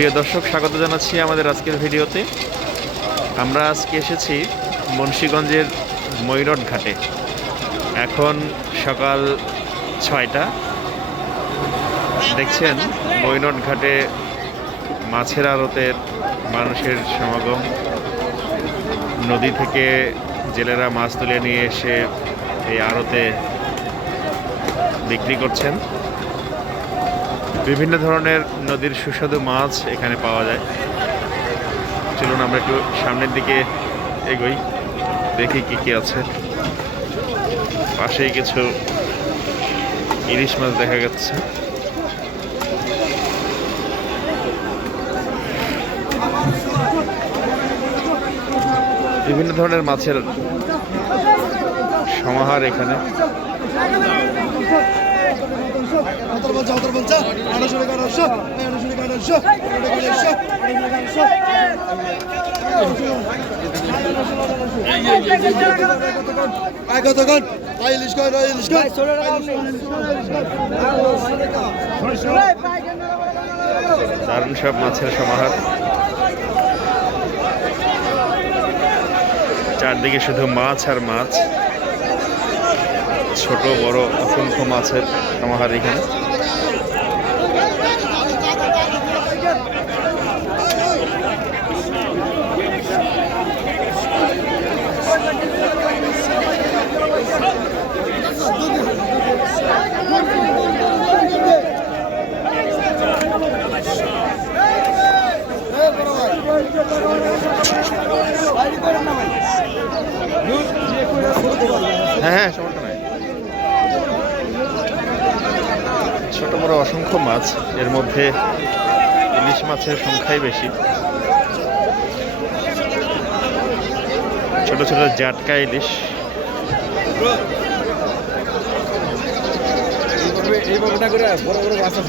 প্রিয় দর্শক, স্বাগত জানাচ্ছি আমাদের আজকের ভিডিওতে। আমরা আজকে এসেছি মুন্সীগঞ্জের ময়ূরট ঘাটে। এখন সকাল ছয়টা। দেখছেন ময়ূরট ঘাটে মাছের আড়তের মানুষের সমাগম। নদী থেকে জেলেরা মাছ তুলে নিয়ে এসে এই আড়তে বিক্রি করছেন। বিভিন্ন ধরনের নদীর সুস্বাদু মাছ এখানে পাওয়া যায়। চলুন আমরা একটু সামনের দিকে এগোই, দেখি কি কি আছে। পাশেই কিছু ইলিশ মাছ দেখা যাচ্ছে। বিভিন্ন ধরনের মাছের সমাহার এখানে। বলছে অতর বলছে আড়াইশো টাকা আড়াইশো আড়াইশো টাকা আয় ইলিশ কর দারুণ সব মাছের সমাহার। চারদিকে শুধু মাছ আর মাছ। ছোট, বড়, অসংখ্য মাছের সমাহার এখানে। হ্যাঁ হ্যাঁ ছোট বড় অসংখ্য মাছ, এর মধ্যে ইলিশ মাছের সংখ্যাই বেশি। ছোট ছোট জাটকা ইলিশ।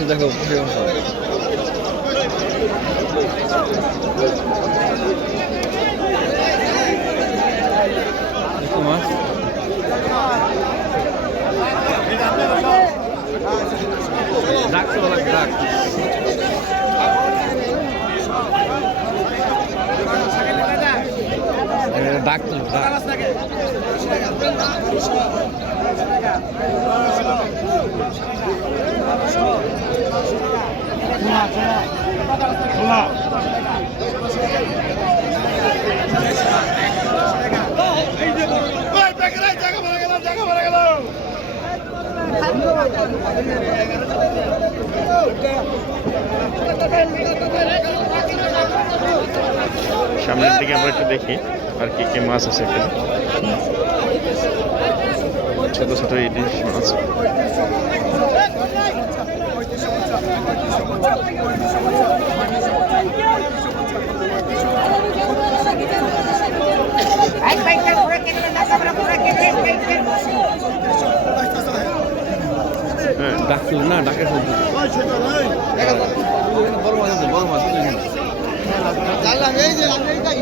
দেখো ডাক সামনের দিকে আমরা একটু দেখি। আর কি কি মাছ আছে এখানে? ছোট ছোট ইলিশ মাছ। হ্যাঁ। ডাক তো না শব্দ বড় মাছ আছে বড় মাছ জানলাম এই যে আমি এইটা কি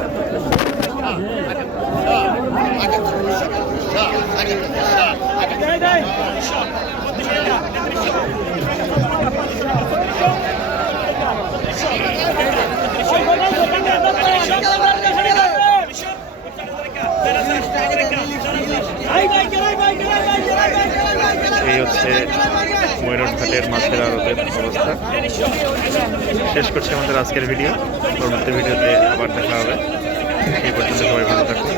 এই হচ্ছে ময়ূর ঘাটের মাছের আরতের অবস্থা। শেষ করছি আমাদের আজকের ভিডিও। পরবর্তী ভিডিওতে আবার দেখা হবে। এই পর্যন্ত সবাই ভালো থাকুন।